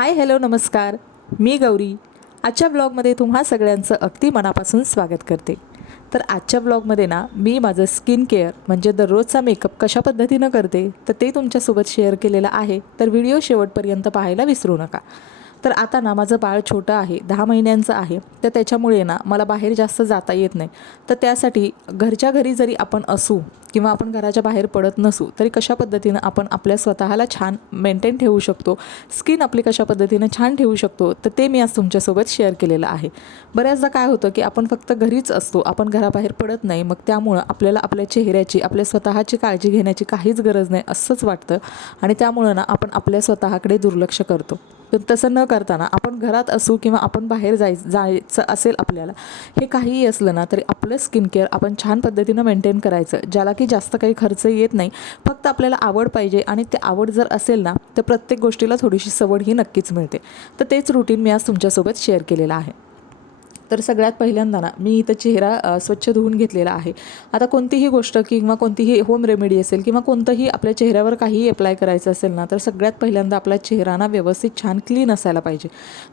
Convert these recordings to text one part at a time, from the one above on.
Hi hello नमस्कार. मी गौरी. आजच्या ब्लॉगमध्ये तुम्हा सगळ्यांचं अगदी मनापासून स्वागत करते. तर आजच्या ब्लॉगमध्ये ना मी माझं स्किन केअर म्हणजे दररोजचा मेकअप कशा पद्धतीनं करते तर ते तुमच्यासोबत शेअर केलेलं आहे. तर व्हिडिओ शेवटपर्यंत पाहायला विसरू नका. तर आता ना माझं बाळ छोटं आहे, 10 महिन्यांचं आहे. तर त्याच्यामुळे ना मला बाहेर जास्त जाता येत नाही. तर त्यासाठी घरच्या घरी जरी आपण असू किंवा आपण घराच्या बाहेर पडत नसू तरी कशा पद्धतीनं आपण आपल्या स्वतःला छान मेंटेन ठेवू शकतो, स्किन आपली कशा पद्धतीनं छान ठेवू शकतो, तर ते मी आज तुमच्यासोबत शेअर केलेलं आहे. बऱ्याचदा काय होतं की आपण फक्त घरीच असतो, आपण घराबाहेर पडत नाही. मग त्यामुळं आपल्याला आपल्या चेहऱ्याची, आपल्या स्वतःची काळजी घेण्याची काहीच गरज नाही असंच वाटतं आणि त्यामुळं ना आपण आपल्या स्वतःकडे दुर्लक्ष करतो. तर तसं न करताना आपण घरात असू किंवा आपण बाहेर जायचं असेल आपल्याला, हे काहीही असलं ना तरी आपलं स्किन केअर आपण छान पद्धतीनं मेंटेन करायचं, ज्याला की जास्त काही खर्च येत नाही. फक्त आपल्याला आवड पाहिजे आणि ते आवड जर असेल ना तर प्रत्येक गोष्टीला थोडीशी सवड ही नक्कीच मिळते. तर तेच रुटीन मी आज तुमच्यासोबत शेअर केलेलं आहे. तर सगळ्यात पहिल्यांदा ना मी इथं चेहरा स्वच्छ धुवून घेतलेला आहे. आता कोणतीही गोष्ट किंवा कोणतीही होम रेमेडी असेल किंवा कोणतंही आपल्या चेहऱ्यावर काहीही अप्लाय करायचं असेल ना तर सगळ्यात पहिल्यांदा आपला चेहरा ना व्यवस्थित छान क्लीन असायला पाहिजे.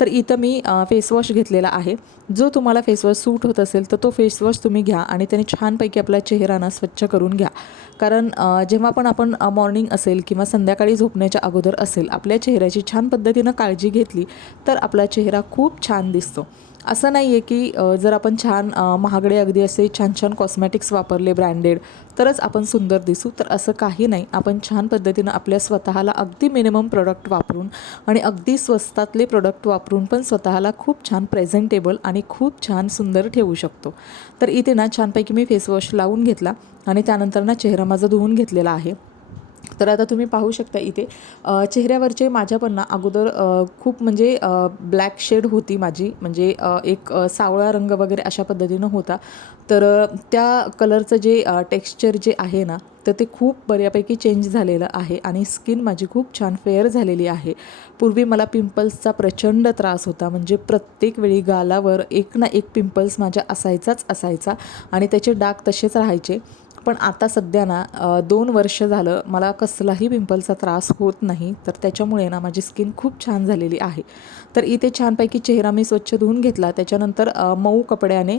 तर इथं मी फेसवॉश घेतलेला आहे. जो तुम्हाला फेसवॉश सूट होत असेल तर तो फेसवॉश तुम्ही घ्या आणि त्याने छानपैकी आपला चेहरा ना स्वच्छ करून घ्या. कारण जेव्हा पण आपण मॉर्निंग असेल किंवा संध्याकाळी झोपण्याच्या अगोदर असेल आपल्या चेहऱ्याची छान पद्धतीनं काळजी घेतली तर आपला चेहरा खूप छान दिसतो. असं नाही आहे की जर आपण छान महागडे अगदी असे छान छान कॉस्मॅटिक्स वापरले ब्रँडेड तरच आपण सुंदर दिसू, तर असं काही नाही. आपण छान पद्धतीनं आपल्या स्वतःला अगदी मिनिमम प्रोडक्ट वापरून आणि अगदी स्वस्तातले प्रोडक्ट वापरून पण स्वतःला खूप छान प्रेझेंटेबल आणि खूप छान सुंदर ठेवू शकतो. तर इथे ना छानपैकी मी फेसवॉश लावून घेतला आणि त्यानंतर ना चेहरा माझा धुवून घेतलेला आहे. तर आता तुम्ही पाहू शकता इथे चेहऱ्यावरचे माझ्या पण ना अगोदर खूप म्हणजे ब्लॅक शेड होती माझी, म्हणजे एक सावळा रंग वगैरे अशा पद्धतीनं होता. तर त्या कलरचं जे टेक्स्चर जे आहे ना तर ते खूप बऱ्यापैकी चेंज झालेलं आहे आणि स्किन माझी खूप छान फेअर झालेली आहे. पूर्वी मला पिंपल्सचा प्रचंड त्रास होता, म्हणजे प्रत्येक वेळी गालावर एक ना एक पिंपल्स माझ्या असायचा आणि त्याचे डाग तसेच राहायचे. पण आता सध्या ना 2 वर्ष झालं मला कसलाही पिंपलचा त्रास होत नाही. तर त्याच्यामुळे ना माझी स्किन खूप छान झालेली आहे. तर इथे छानपैकी चेहरा मी स्वच्छ धुवून घेतला. त्याच्यानंतर मऊ कपड्याने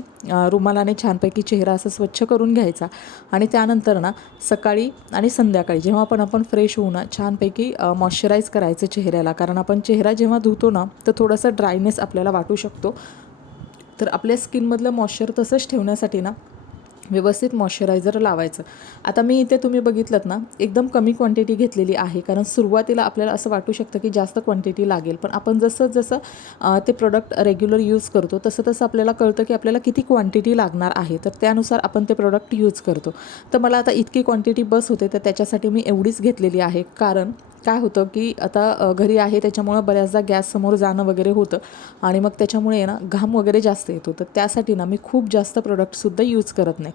रुमालाने छानपैकी चेहरा असं स्वच्छ करून घ्यायचा आणि त्यानंतर ना सकाळी आणि संध्याकाळी जेव्हा पण आपण फ्रेश होऊ ना छानपैकी मॉइश्चराईज करायचं चेहऱ्याला. कारण आपण चेहरा जेव्हा धुतो ना तर थोडंसं ड्रायनेस आपल्याला वाटू शकतो. तर आपल्या स्किनमधलं मॉइश्चर तसंच ठेवण्यासाठी ना व्यवस्थित मॉइश्चरायझर लावायचं. आता मी इथे तुम्ही बघितलंत ना एकदम कमी क्वांटिटी घेतलेली आहे, कारण सुरुवातीला आपल्याला असं वाटू शकतं की जास्त क्वांटिटी लागेल. पण आपण जसं जसं ते प्रोडक्ट रेग्युलर यूज करतो तसं तसं आपल्याला कळतं की आपल्याला किती क्वांटिटी लागणार आहे. तर त्यानुसार आपण ते प्रोडक्ट यूज करतो. तर मला आता इतकी क्वांटिटी बस होते तर त्याच्यासाठी मी एवढीच घेतलेली आहे. कारण काय होतं की आता घरी आहे त्याच्यामुळं बऱ्याचदा गॅससमोर जाणं वगैरे होतं आणि मग त्याच्यामुळे ना घाम वगैरे जास्त येतो. तर त्यासाठी ना मी खूप जास्त प्रोडक्टसुद्धा यूज करत नाही.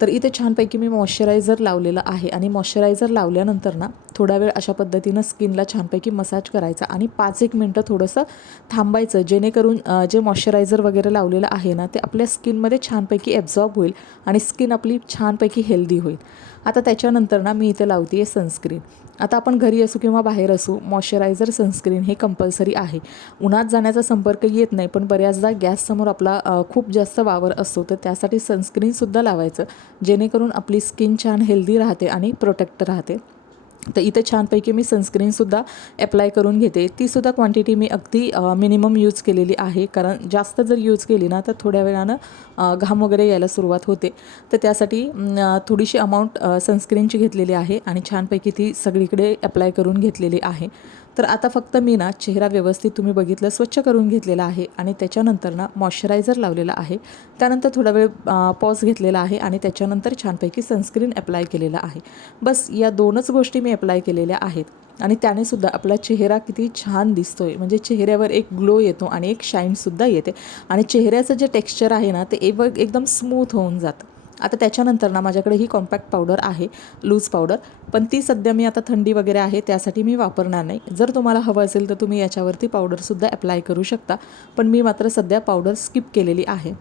तर इथे छानपैकी मी मॉइश्चरायझर लावलेलं आहे आणि मॉइश्चरायझर लावल्यानंतर ना थोडा वेळ अशा पद्धतीनं स्किनला छानपैकी मसाज करायचा आणि 5-1 मिनटं थोडंसं थांबायचं, जेणेकरून जे मॉइश्चरायझर वगैरे लावलेलं आहे ना ते आपल्या स्किनमध्ये छानपैकी ॲब्झॉर्ब होईल आणि स्किन आपली छानपैकी हेल्दी होईल. आता त्याच्यानंतर ना मी इथे लावते आहे सनस्क्रीन. आता आपण घरी असू किंवा बाहेर असू मॉइश्चरायझर सनस्क्रीन हे कंपल्सरी आहे. उन्हात जाण्याचा संपर्क येत नाही पण बऱ्याचदा गॅससमोर आपला खूप जास्त वावर असतो, तर त्यासाठी सनस्क्रीनसुद्धा लावायचं, जेणेकरून आपली स्किन छान हेल्दी राहते आणि प्रोटेक्ट राहते. तर इथे छानपैकी मी सनस्क्रीनसुद्धा ॲप्लाय करून घेते. तीसुद्धा क्वांटिटी मी अगदी मिनिमम यूज केलेली आहे, कारण जास्त जर यूज केली ना तर थोड्या वेळानं घाम वगैरे यायला सुरुवात होते. तर त्यासाठी थोडीशी अमाऊंट सनस्क्रीनची घेतलेली आहे आणि छानपैकी ती सगळीकडे ॲप्लाय करून घेतलेली आहे. तर आता फक्त मी ना चेहरा व्यवस्थित तुम्ही बघितलं स्वच्छ करून घेतलेला आहे आणि त्याच्यानंतर ना मॉइश्चरायझर लावलेला आहे. त्यानंतर थोडा वेळ पॉज घेतलेला आहे आणि त्याच्यानंतर छानपैकी सनस्क्रीन ॲप्लाय केलेला आहे. बस या 2च गोष्टी मी अप्लाय केलेल्या आहेत आणि त्यानेसुद्धा आपला चेहरा किती छान दिसतो आहे. म्हणजे चेहऱ्यावर एक ग्लो येतो आणि एक शाईनसुद्धा येते आणि चेहऱ्याचं जे टेक्स्चर आहे ना ते एकदम स्मूथ होऊन जातं. आता त्याच्यानंतर ना माझ्याकडे ही कॉम्पॅक्ट पावडर आहे, लूज पावडर, पण ती सध्या मी आता थंडी वगैरे आहे त्यासाठी मी वापरणार नाही. जर तुम्हाला हवं असेल तर तुम्ही याच्यावरती पावडरसुद्धा अप्लाय करू शकता, पण मी मात्र सध्या पावडर स्किप केलेली आहे.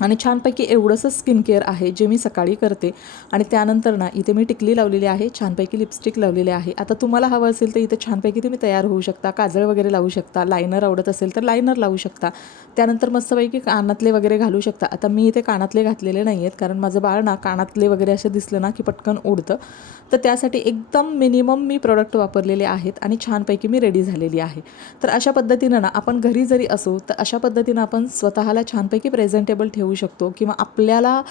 आणि छानपैकी एवढंसं स्किन केअर आहे जे मी सकाळी करते. आणि त्यानंतर ना इथे मी टिकली लावलेली आहे, छानपैकी लिपस्टिक लावलेली आहे. आता तुम्हाला हवं असेल तर इथे छानपैकी तुम्ही तयार होऊ शकता, काजळ वगैरे लावू शकता, लायनर आवडत असेल तर लायनर लावू शकता. त्यानंतर मस्तपैकी कानातले वगैरे घालू शकता. आता मी इथे कानातले घातलेले नाही आहेत, कारण माझं बाळ ना कानातले वगैरे असं दिसलं ना की पटकन उडतं. तर त्यासाठी एकदम मिनिमम मी प्रोडक्ट वापरलेले आहेत आणि छानपैकी मी रेडी झालेली आहे. तर अशा पद्धतीनं ना आपण घरी जरी असो तर अशा पद्धतीनं आपण स्वतःला छानपैकी प्रेझेंटेबल ठेवू शकतो. किंवा आपल्याला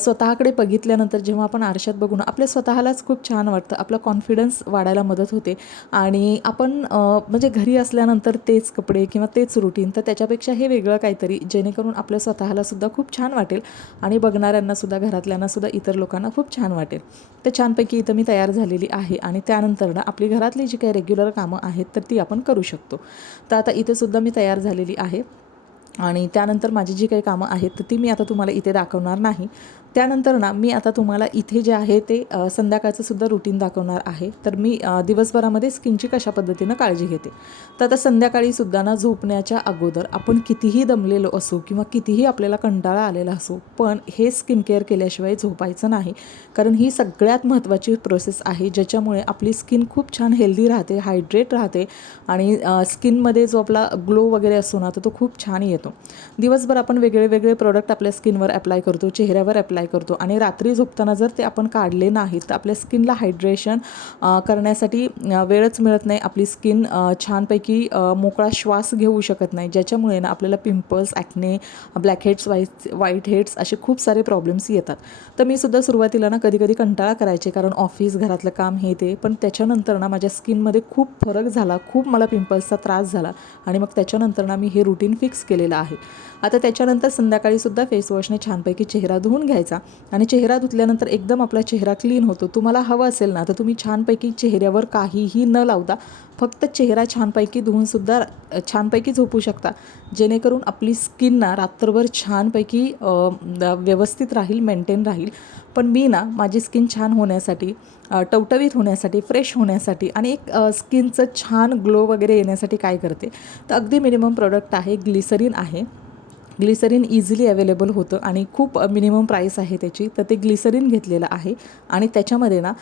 स्वतःकडे बघितल्यानंतर जेव्हा आपण आरशात बघून आपल्या स्वतःलाच खूप छान वाटतं, आपला कॉन्फिडन्स वाढायला मदत होते. आणि आपण म्हणजे घरी असल्यानंतर तेच कपडे किंवा तेच रुटीन, तर त्याच्यापेक्षा हे वेगळं काहीतरी जेणेकरून आपल्या स्वतःलासुद्धा खूप छान वाटेल आणि बघणाऱ्यांनासुद्धा, घरातल्यांनासुद्धा, इतर लोकांना खूप छान वाटेल. तर छानपैकी इथं मी तयार झालेली आहे. आणि त्यानंतर ना आपली घरातली जी काही रेग्युलर कामं आहेत तर ती आपण करू शकतो. तर आता इथेसुद्धा मी तयार झालेली आहे. आणि त्यानंतर माझी जी काही कामं आहेत तर ती मी आता तुम्हाला इथे दाखवणार नाही. त्यानंतर ना मी आता तुम्हाला इथे जे आहे ते संध्याकाळचं सुद्धा रुटीन दाखवणार आहे. तर मी दिवसभरामध्ये स्किनची कशा पद्धतीनं काळजी घेते. तर आता संध्याकाळीसुद्धा ना झोपण्याच्या अगोदर आपण कितीही दमलेलो असू किंवा कितीही आपल्याला कंटाळा आलेला असो, पण हे स्किन केअर केल्याशिवाय झोपायचं नाही. कारण ही सगळ्यात महत्त्वाची प्रोसेस आहे ज्याच्यामुळे आपली स्किन खूप छान हेल्दी राहते, हायड्रेट राहते. आणि स्किनमध्ये जो आपला ग्लो वगैरे असतो ना तर तो खूप छान येतो. दिवसभर आपण वेगळे वेगळे प्रोडक्ट आपल्या स्किनवर अप्लाय करतो, चेहऱ्यावर अप्लाय करतो. आणि रात्री झोपताना जर ते आपण काढले नाहीत तर आपल्या स्किनला हायड्रेशन करण्यासाठी वेळच मिळत नाही. आपली स्किन छानपैकी मोकळा श्वास घेऊ शकत नाही, ज्याच्यामुळे ना आपल्याला pimples, acne, black heads, white heads असे खूप सारे प्रॉब्लेम्स येतात. तर मी सुद्धा सुरुवातीला ना कधी कधी कंटाळा करायचे, कारण ऑफिस, घरातलं काम हे ते. पण त्याच्यानंतर ना माझ्या स्किनमध्ये खूप फरक झाला, खूप मला पिंपल्सचा त्रास झाला. आणि मग त्याच्यानंतर ना मी हे रुटीन फिक्स केलेलं आहे. आता त्याच्यानंतर संध्याकाळीसुद्धा फेसवॉशने छानपैकी चेहरा धुवून घ्यायचा. आणि चेहरा धुतल्यानंतर एकदम आपला चेहरा क्लीन होतो. तुम्हाला हवं असेल ना तर तुम्ही छानपैकी चेहऱ्यावर काहीही न लावता फक्त चेहरा छानपैकी धुवूनसुद्धा छानपैकी झोपू शकता, जेणेकरून आपली स्किन ना रात्रभर छानपैकी व्यवस्थित राहील, मेंटेन राहील. पण मी ना माझी स्किन छान होण्यासाठी, टवटवीत होण्यासाठी, फ्रेश होण्यासाठी आणि एक स्किनचं छान ग्लो वगैरे येण्यासाठी काय करते, तर अगदी मिनिमम प्रोडक्ट आहे, ग्लिसरीन आहे. ग्लिसरीन इझिली अवेलेबल होतं आणि खूप मिनिमम प्राईस आहे त्याची. तर ते ग्लिसरीन घेतलेलं आहे आणि त्याच्यामध्ये ना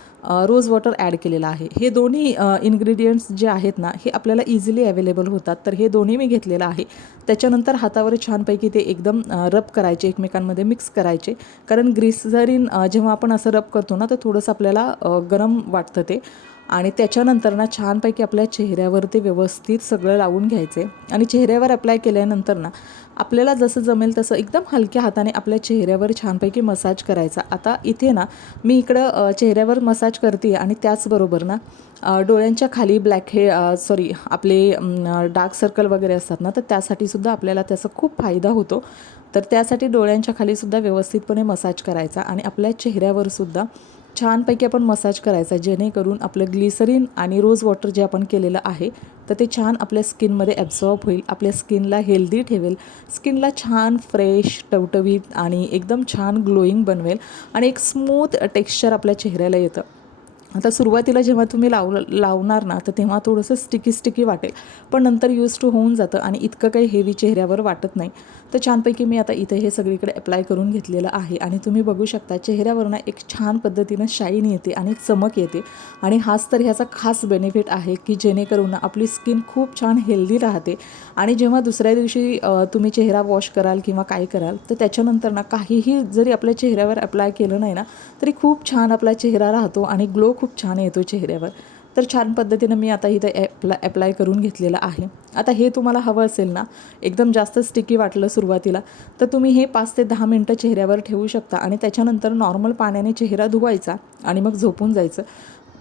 रोज वॉटर ॲड केलेलं आहे. हे दोन्ही इन्ग्रेडियंट्स जे आहेत ना हे आपल्याला इझिली अवेलेबल होतात. तर हे दोन्ही मी घेतलेलं आहे. त्याच्यानंतर हातावर छानपैकी ते एकदम रब करायचे, एकमेकांमध्ये मिक्स करायचे. कारण ग्लिसरीन जेव्हा आपण असं रब करतो ना तर थोडंसं आपल्याला गरम वाटतं ते. आणि त्याच्यानंतर ना छानपैकी आपल्या चेहऱ्यावर ते व्यवस्थित सगळं लावून घ्यायचे. आणि चेहऱ्यावर अप्लाय केल्यानंतर ना आपल्याला जसं जमेल तसं एकदम हलक्या हाताने आपल्या चेहऱ्यावर छानपैकी मसाज करायचा. आता इथे ना मी इकडं चेहऱ्यावर मसाज करते आणि त्याचबरोबर ना डोळ्यांच्या खाली आपले डार्क सर्कल वगैरे असतात ना तर त्यासाठीसुद्धा आपल्याला त्याचा खूप फायदा होतो. तर त्यासाठी डोळ्यांच्या खालीसुद्धा व्यवस्थितपणे मसाज करायचा आणि आपल्या चेहऱ्यावरसुद्धा छानपैकी आपण मसाज करायचा, जेणेकरून आपलं ग्लिसरीन आणि रोज वॉटर जे आपण केलेलं आहे तर ते छान आपल्या स्किनमध्ये ॲब्झॉर्ब होईल, आपल्या स्किनला हेल्दी ठेवेल, स्किनला छान फ्रेश, टवटवीत आणि एकदम छान ग्लोईंग बनवेल आणि एक स्मूथ टेक्स्चर आपल्या चेहऱ्याला येतं. आता सुरुवातीला जेव्हा तुम्ही लावणार ना तर तेव्हा थोडंसं स्टिकी वाटेल, पण नंतर यूज टू होऊन जातं आणि इतकं काही हेवी चेहऱ्यावर वाटत नाही. तर छानपैकी मी आता इथे हे सगळीकडे अप्लाय करून घेतलेलं आहे आणि तुम्ही बघू शकता चेहऱ्यावर ना एक छान पद्धतीनं शाईन येते आणि चमक येते. आणि हाच तर ह्याचा खास बेनिफिट आहे की जेणेकरून आपली स्किन खूप छान हेल्दी राहते. आणि जेव्हा दुसऱ्या दिवशी तुम्ही चेहरा वॉश कराल किंवा काय कराल तर त्याच्यानंतर ना काहीही जरी आपल्या चेहऱ्यावर अप्लाय केलं नाही ना तरी खूप छान आपला चेहरा राहतो आणि ग्लो खूप छान येतो चेहऱ्यावर. तर छान पद्धतीनं मी आता इथं अप्लाय करून घेतलेलं आहे. आता हे तुम्हाला हवं असेल ना एकदम जास्त स्टिकी वाटलं सुरुवातीला तर तुम्ही हे 5 ते 10 मिनटं चेहऱ्यावर ठेवू शकता आणि त्याच्यानंतर नॉर्मल पाण्याने चेहरा धुवायचा आणि मग झोपून जायचं.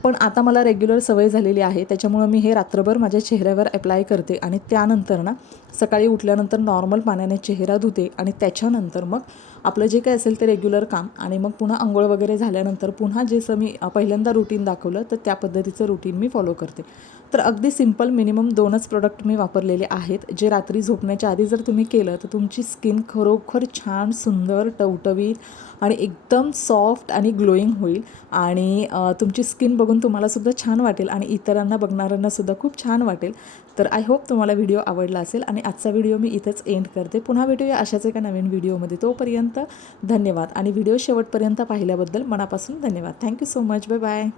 पण आता मला रेग्युलर सवय झालेली आहे, त्याच्यामुळं मी हे रात्रभर माझ्या चेहऱ्यावर अप्लाय करते आणि त्यानंतर ना सकाळी उठल्यानंतर नॉर्मल पाण्याने चेहरा धुते आणि त्याच्यानंतर मग आपलं जे काही असेल ते रेग्युलर काम आणि मग पुन्हा अंघोळ वगैरे झाल्यानंतर पुन्हा जसं मी पहिल्यांदा रुटीन दाखवलं तर त्या पद्धतीचं रुटीन मी फॉलो करते. तर अगदी सिंपल मिनिमम 2च प्रोडक्ट मी वापरलेले आहेत, जे रात्री झोपण्याच्या आधी जर तुम्ही केलं तर तुमची स्किन खरोखर छान, सुंदर, टवटवीत आणि एकदम सॉफ्ट आणि ग्लोईंग होईल. आणि तुमची स्किन बघून तुम्हालासुद्धा छान वाटेल आणि इतरांना बघणाऱ्यांनासुद्धा खूप छान वाटेल. तर आय होप तुम्हाला व्हिडिओ आवडला असेल आणि आजचा व्हिडिओ मी इथंच एंड करते. पुन्हा भेटूया अशाच एका नवीन व्हिडिओमध्ये. तोपर्यंत धन्यवाद आणि व्हिडिओ शेवटपर्यंत पाहिल्याबद्दल मनापासून धन्यवाद. Thank you so much. Bye bye.